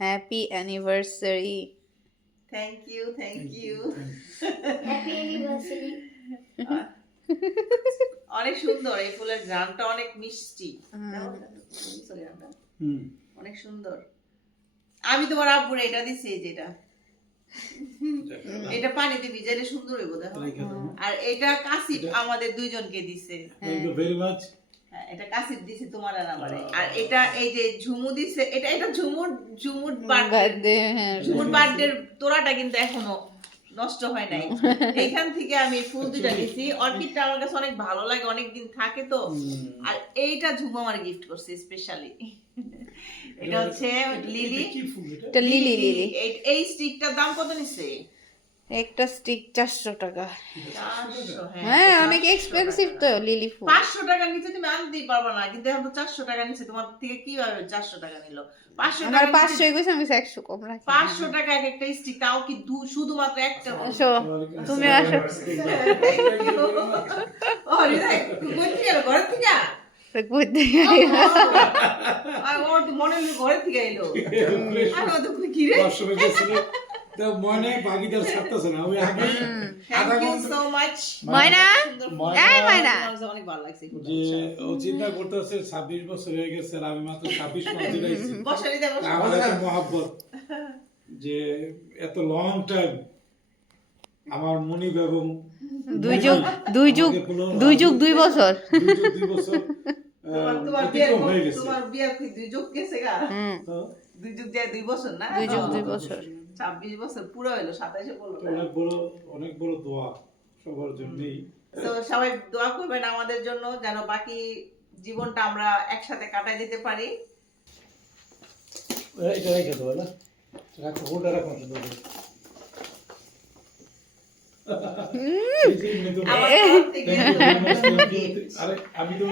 Happy anniversary. Thank you happy anniversary. অনেক সুন্দর, এই ফুলের ঘ্রাণটা অনেক মিষ্টি। অনেক সুন্দর। আমি তোমার আব্বুর এটা দিছি, যেটা এটা পানিতে ভিজাইলে সুন্দর হইব দেখো। আর এটা কাসিপ আমাদের দুইজনকে দিছে। Thank you very much. হ্যাঁ, এটা কাসিপ দিছে তোমার আর আমারে। আর এটা এই যে ঝুমু দিছে, এটা ঝুমুর বার্থডে, ঝুমুর বার্থডের তোড়াটা কিন্তু এখনো নষ্ট হয় নাই। এখান থেকে আমি ফুল দুইটা দিছি। অর্কিডটা আমার কাছে অনেক ভালো লাগে, অনেক দিন থাকে তো। আর এইটা ঝুমু আমার গিফট করছে স্পেশালি। এটা হচ্ছে লিলি। এটা লিলি। এই স্টিকটার দাম কত নিছে? একটা স্টিক 400 টাকা। 400। হ্যাঁ, অনেক এক্সপেন্সিভ তো লিলি ফুল। 500 টাকা নিচে তুমি আনতেই পারবা না, কিন্তু এখন তো 400 টাকা নিচে। তোমার থেকে কিভাবে 400 টাকা নিল? 500 আমার টাকা 500 কইছে, আমি 100 কম রাখি। 500 টাকা এক একটা স্টিক, তাও কি শুধুমাত্র একটা? আসো, তুমি আসো। ও রিদাই, তুই কই থেকে এলো? ঘর থেকে? বুঝতে আমার তো মনে হলো ঘর থেকে এলো। আমি তো কি রে? তো মনে ভাগিদার ছাড়তেছে না। ওই আগে থ্যাংক ইউ সো মাচ ময়না, এই ময়না। অনেক ভালো লাগছে। যে ও চিন্তা করতেছে 26 বছর হয়ে গেছে আর আমি মাত্র 26 মাস দিলাইছি। বসা রিদাই, বসা। আমাদের একটা মহব্বত যে এত লং টাইম আমার মনিব এবং দুই যুগ 2 বছর। 2 বছর তোমার অতিক্রম হয়ে গেছে। তোমার বিয়ার কি 2 যুগ গেছে গা? হ্যাঁ। 2 যুগ যায় 2 বছর না? 2 বছর। 26 বছর পুরো হলো, 27 বললো। অনেক বড় দোয়া সবার জন্যই। তো সবাই দোয়া করবেন আমাদের জন্য, যেন বাকি জীবনটা আমরা একসাথে কাটাই দিতে পারি। এটা রেখে দেবো না, রাখো, ওটা রাখো শুধু। আমার তরফ থেকে আরে আমি তো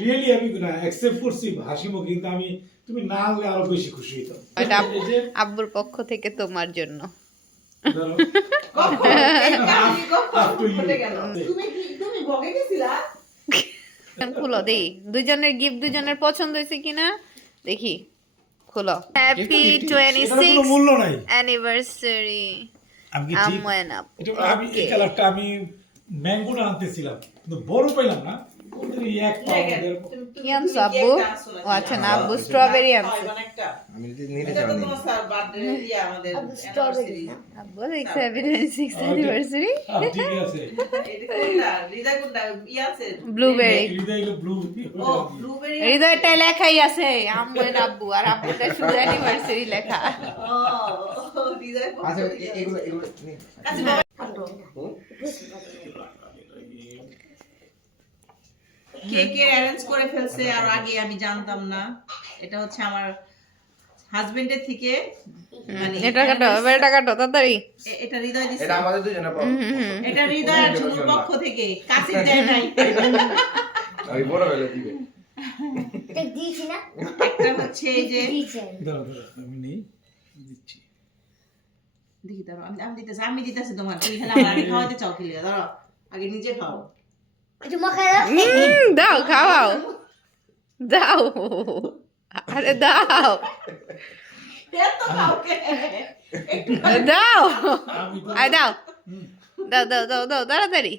রিয়েলি আমি না অ্যাকসেপ্ট করছি হাসিমো, কিন্তু আমি তুমি না হলে আরো বেশি খুশি হতাম। এটা এই যে আব্বুর পক্ষ থেকে তোমার জন্য। ধরো, কখন এই কাহিনী কখন Up to you. ঘটে গেল? তুমি বকে গেছিলা? খুলো দেই, দুজনের গিফট দুজনের পছন্দ হয়েছে কিনা দেখি। খুলো। হ্যাপি এটার কোনো 26th মূল্য নাই। অ্যানিভার্সারি আমি কি ঠিক আম্মু এন্ড আব্বু। এটা আমি এই কালারটা আমি ম্যাঙ্গোটা আনতেছিলাম কিন্তু বড় পাইলাম না। ওদের এই এক পাউন্ডের কি আনছো আব্বু? ও আচ্ছা, না আব্বু স্ট্রবেরি আনছে। আমি যদি নিতে এটা তো চাই তোমার স্যার বার্থডে দিয়ে আমাদের স্ট্রবেরি না। আব্বু 26th অ্যানিভার্সারি ঠিক আছে। এটা কোনটা? হৃদয় কোনটা? ই আছে? ব্লুবেরি। হৃদয় ব্লু ও ব্লুবেরি। হৃদয়টা লেখাই আছে আম্মু এন্ড আব্বু, আর আব্বুটা শুধু অ্যানিভার্সারি লেখা। ও হৃদয় পক্ষ আচ্ছা থেকে। এগুলো কাছে বাবা, কাটো। কেকে অ্যারেঞ্জ করে ফেলছে, আর আগে আমি জানতাম না। এটা হচ্ছে আমার হাজবেন্ডের থেকে, মানে এটা কাটো, এবার এটা কাটো তাড়াতাড়ি। এটা হৃদয় দিছে। এটা আমাদের দুজনের পাবো। এটা হৃদয় আর ঝুমুর পক্ষ থেকে, কাছে দেয় নাই। ওই বড় বেলা দিবে। এটা দিয়েছি না? একটা হচ্ছে এই যে, দিয়েছি। দাঁড়াও, আমি নেই দিচ্ছি। দেখি দাঁড়াও, আমি দিতেছি তোমার। তুমি খেলে আমার আগে খাওয়াতে চাও কি লিগা? দাঁড়াও, আগে নিজে খাও। একটু মাখায় দাও। দাও, খাওয়াও, দাও, আরে দাও, এত খাও কে? একটু দাও, আমি তো আয় দাও, দাও দাও দাও দাও তাড়াতাড়ি।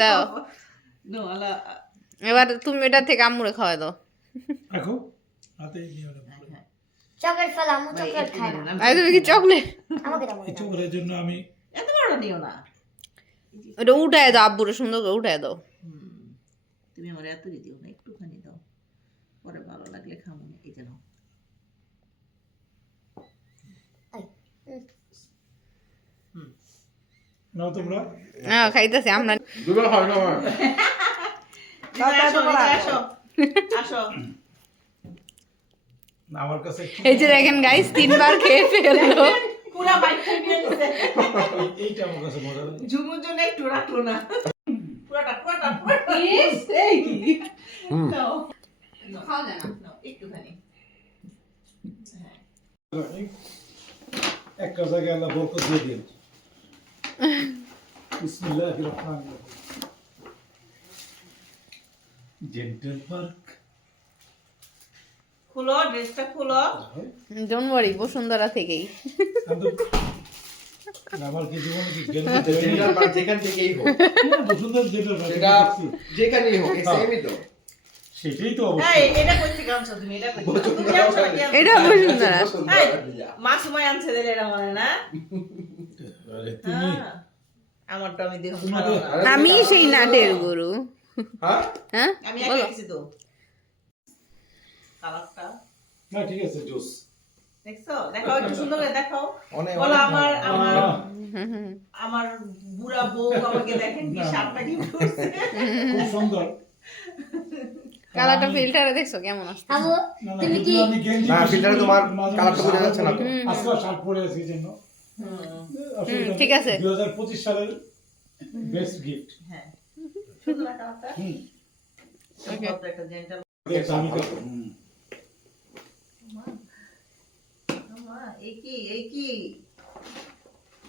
দাও, নো আলা। এবার তুমি এটা থেকে আম্মুরে খাওয়াই দাও। রাখো হাতে নিয়ে নাও। চকলেট ফেলা, আমু চকলেট খায় না। আরে তুমি কি চকলেট? আমাকে দাও, এই চোখের জন্য আমি এত বড় নিও না। ওটা উঠায় দাও, আব্বুরে সুন্দর করে উঠায় দাও। তুমি আমার এত দিও না, একটুখানি দাও, পরে ভালো লাগলে খাবো না। এই যে নাও। নাও তোমরা। হ্যাঁ, খাইতেছি আমরা। দুটো হয় না আমার। হৃদয় আসো, হৃদয় আসো, আসো। আমার কাছে এই যে দেখেন গাইস, 3বার খেয়ে ফেললো। পুরা বাইক নিয়ে নিছে। এইটা আমার কাছে মজা লাগে। ঝুমুর জন্য একটু রাখলো না। পুরাটা। এই কি? নাও। খাও না, নাও, একটুখানি। একটা জায়গায় আল্লাহ বরকত দিয়ে দিন। বিসমিল্লাহির রহমানির রহিম। জেন্টেল পার্ক খুলো ড্রেসটা খুলো। ডোন্ট ওয়ারি, বসুন্ধরা থেকেই। আমি তো- আমার কি জীবনে কি গেল জেন্ডার বা যেখান থেকেই হোক, বসুন্ধরা যেটা সেটা যেখানেই হোক, সেমই তো। সেটাই তো এই অবশ্যই। এটা কই থেকে আনছো তুমি? এটা কই থেকে? তুমি আনছো নাকি? এটা বসুন্ধরা। এই, মাসুমাই আনছে দিলে এটা মনে না? আরে তুমি হ্যাঁ। আমারটা আমি দেখুন তুমি ভালো তো- না। আমি সেই নাটের গুরু। হ্যাঁ? হ্যাঁ আমি বলো। একা গেছি তো। কালারটা না ঠিক আছে জোস। দেখছো? দেখাও একটু সুন্দর করে দেখাও। অনেক বলো অনেক আমার আমার হুম, হুম। আমার বুড়া বউ আমাকে দেখেন কি শার্টটা কি পরছে। খুব সুন্দর। কালারটা ফিল্টারে দেখছো কেমন আসছে? আবু না, না, তুমি কি যদিও আমি গেঞ্জি না, বেশি ফিল্টারে পরি, তোমার মাঝে কালারটা মাঝে বোঝা যাচ্ছে না তো। শার্ট পরি, আজকেও শার্ট পরে আছি এই জন্য। অসুবিধা নেই। ঠিক আছে। 2025 সালের বেস্ট গিফট। হ্যাঁ। সুন্দর না কালারটা? হুম। ভদ্র একটা জেন্টাল। আমি তো মা, এই কি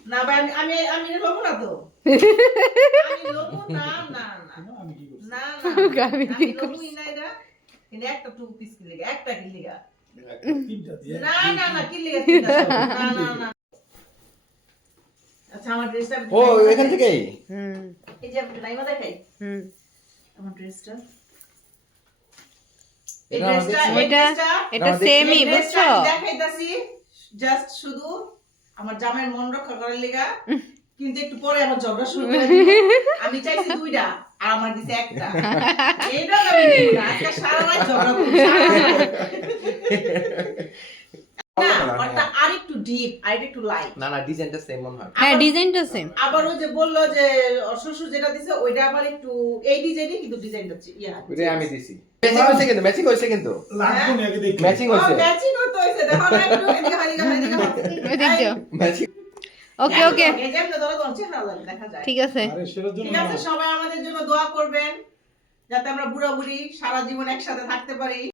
না ভাই আমি আমি এটা লবো না তো। আমি লবো না না না আমি কি করছি? না আমি কি লবুই না এটা। কিন্তু একটা টু পিস কি লেগা একটা কি লেগা তিনটা দিয়ে না না না কি লেগা তিনটা? না না না আচ্ছা আমার ড্রেসটা ও এখান থেকেই হুম এই যে আমি নাইমা দেখাই হুম। আমার ড্রেসটা এটা আমার দেখছি। এটা সেমই বুঝছো? দেখাইতাছি জাস্ট শুধু আমার জামাইয়ের মন রক্ষা করার লেগা, কিন্তু একটু পরে আমার ঝগড়া শুরু করে দিল। আমি চাইছি দুইটা আর আমার দিছে একটা। এইটা আমি নিব না, আজকে সারা রাত ঝগড়া করব। না, ওটা আরেকটু ডিপ, আরেকটু লাইট। না না, ডিজাইনটা সেম মনে হয়। হ্যাঁ ডিজাইনটা সেম। আবার ও যে বললো যে শ্বশুর যেটা দিছে ওইটা আবার একটু এই ডিজাইনই, কিন্তু ডিজাইনটা ইয়া ওইটাই আমি দিছি। ম্যাচিং হইছে কিন্তু, ম্যাচিং হইছে কিন্তু। লাগবে না আগে দেখি। ম্যাচিং হইছে। ম্যাচিং হতো হইছে, দেখো না একটু এদিকে হারিগা ওই দেখছো? ম্যাচিং। ওকে ওকে এই যে আমরা ধরো দরজা হালা দেখা যায়। ঠিক আছে। আরে সেটার জন্য ঠিক আছে, না। সবাই আমাদের জন্য দোয়া করবেন যাতে আমরা বুড়া বুড়ি সারা জীবন একসাথে থাকতে পারি।